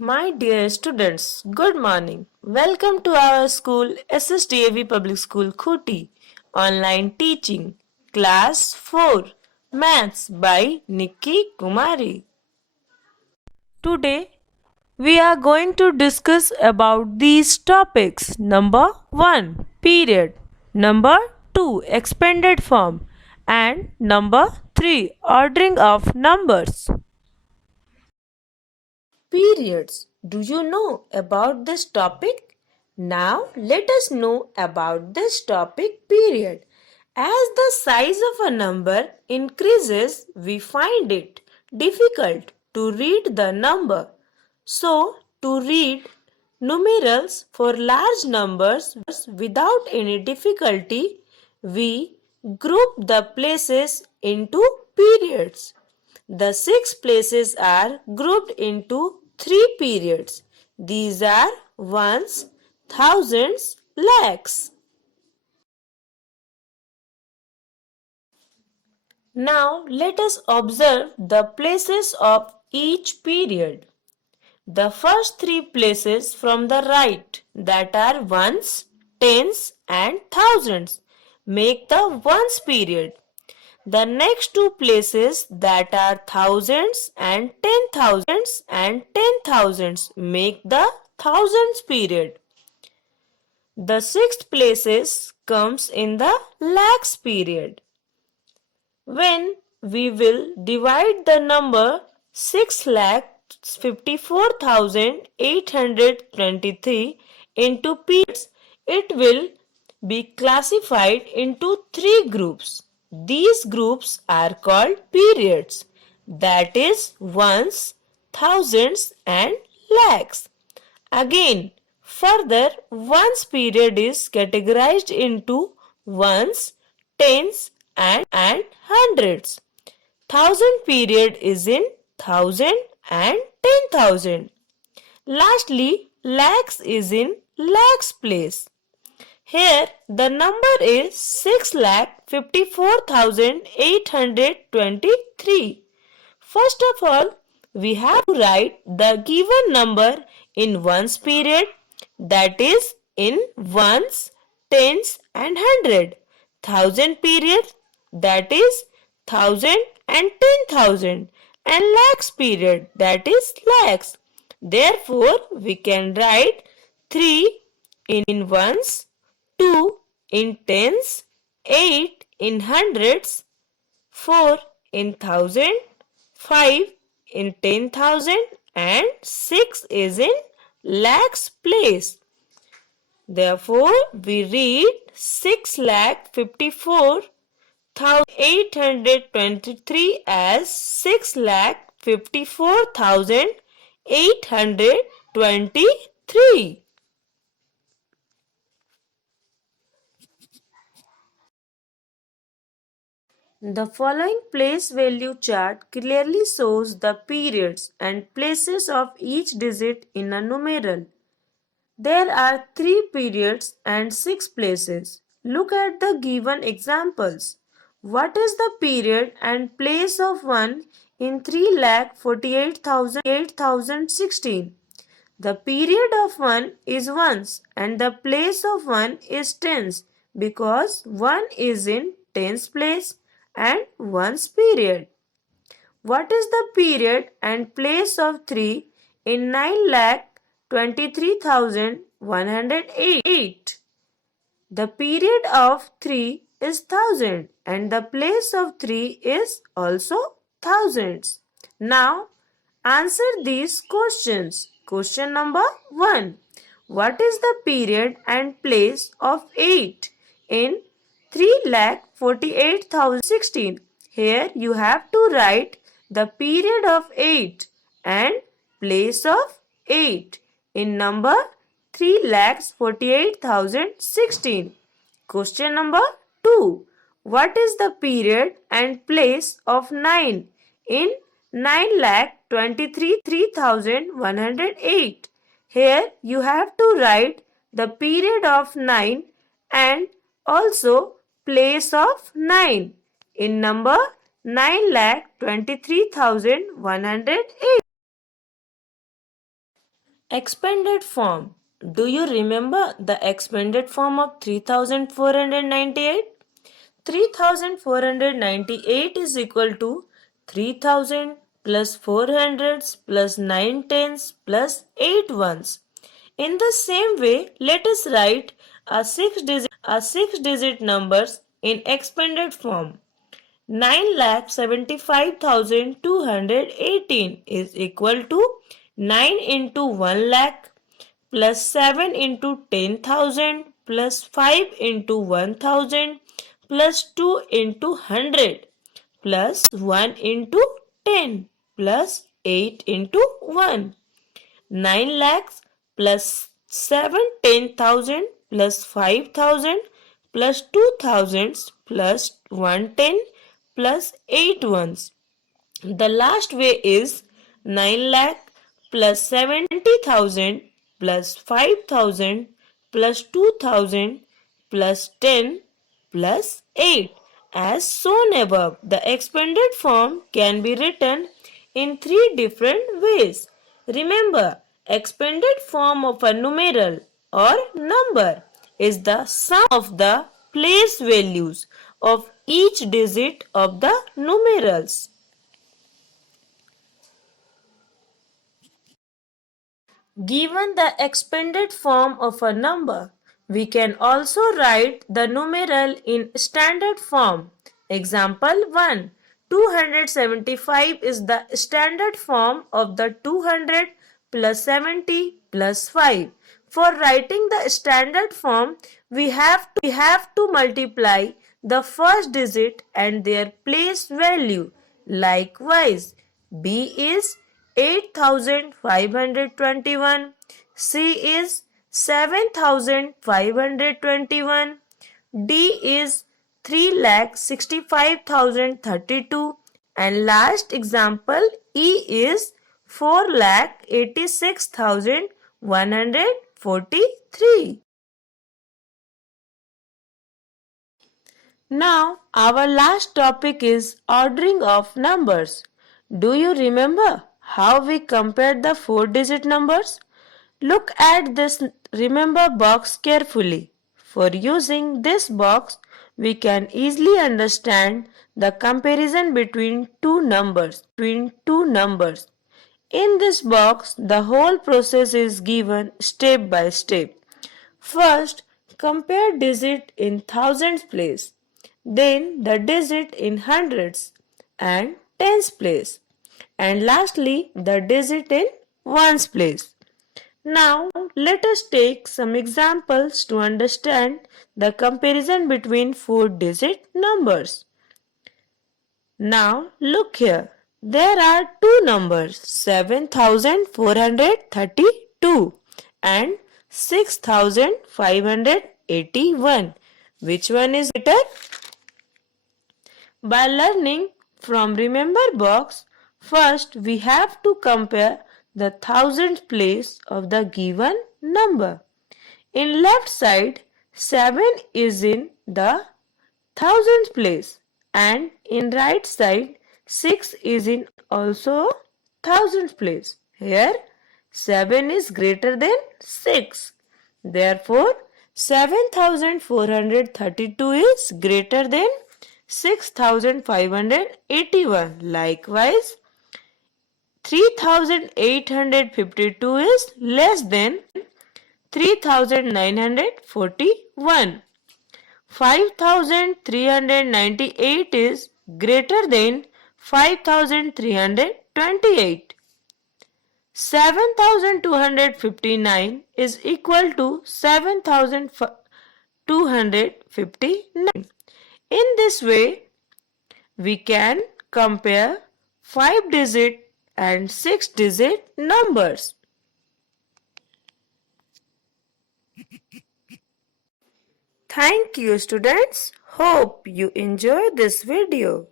My dear students, good morning. Welcome to our school SSDAV Public School Khuti online teaching class 4 Maths by Nikki Kumari. Today we are going to discuss about these topics. Number 1 period, number 2 expanded form and number 3 ordering of numbers. Periods. Do you know about this topic? Now let us know about this topic period. As the size of a number increases, we find it difficult to read the number. So, to read numerals for large numbers without any difficulty, we group the places into periods. The six places are grouped into three periods. These are ones, thousands, lakhs. Now let us observe the places of each period. The first three places from the right, that are ones, tens and thousands, make the ones period. The next two places, that are thousands and 10,000s, make the thousands period. The sixth places comes in the lakhs period. When we will divide the number 6,54,823 into periods, it will be classified into three groups. These groups are called periods, that is ones, thousands and lakhs. Again, further, ones period is categorized into ones, tens and hundreds. Thousand period is in thousand and 10,000. Lastly, lakhs is in lakhs place. Here the number is 6,54,823. First of all, we have to write the given number in ones period, that is in ones, tens and hundred. Thousand period, that is thousand and 10,000, and lakhs period, that is lakhs. Therefore, we can write 3 in ones, 2 in tens, 8 in hundreds, 4 in thousand, 5 in 10,000 and 6 is in lakhs place. Therefore, we read 6,54,823 as 6,54,823. The following place value chart clearly shows the periods and places of each digit in a numeral. There are 3 periods and 6 places. Look at the given examples. What is the period and place of 1 in 3,48,016? The period of 1 is ones and the place of 1 is tens, because 1 is in tens place and ones period. What is the period and place of 3 in 9,23,108? The period of 3 is thousand and the place of 3 is also thousands. Now answer these questions. Question number 1. What is the period and place of 8 in 3,48,016? Here you have to write the period of 8 and place of 8 in number 3,48,016. Question number 2. What is the period and place of 9 in 9,23,108? Here you have to write the period of 9 and also place of 9 in number 9,23,108. Expanded form. Do you remember the expanded form of 3498? 3498 is equal to 3000 plus 4 hundreds plus 9 tens plus 8 ones. In the same way, let us write a 6-digit numbers in expanded form. 9,75,218 is equal to 9 into 1 lakh plus 7 into 10,000 plus 5 into 1,000 plus 2 into 100 plus 1 into 10 plus 8 into 1. 9 lakhs plus 7 10,000 plus 5,000 plus 2,000 plus 110 plus 8 ones. The last way is 9 lakh plus 70,000 plus 5,000 plus 2,000 plus 10 plus 8. As shown above, the expanded form can be written in three different ways. Remember, expanded form of a numeral or number is the sum of the place values of each digit of the numerals. Given the expanded form of a number, we can also write the numeral in standard form. Example 1. 275 is the standard form of the 200 plus 70 plus 5. For writing the standard form, we have to multiply the first digit and their place value. Likewise, B is 8,521, C is 7,521, D is 3,65,032, and last example E is 4,86,143. Now, our last topic is ordering of numbers. Do you remember how we compared the 4-digit numbers? Look at this remember box carefully. For using this box, we can easily understand the comparison between two numbers. In this box, the whole process is given step by step. First, compare digit in thousands place, then the digit in hundreds and tens place, and lastly the digit in ones place. Now, let us take some examples to understand the comparison between 4-digit numbers. Now, look here. There are two numbers 7,432 and 6,581. Which one is better? By learning from Remember box, first we have to compare the thousandth place of the given number. In left side, 7 is in the thousandth place and in right side 6 is in also thousandth place. Here 7 is greater than 6. Therefore 7,432 is greater than 6,581. Likewise 3,852 is less than 3,941. 5,398 is greater than 5,328. 7,259 is equal to 7,259. In this way, we can compare 5-digit and 6-digit numbers. Thank you, students. Hope you enjoy this video.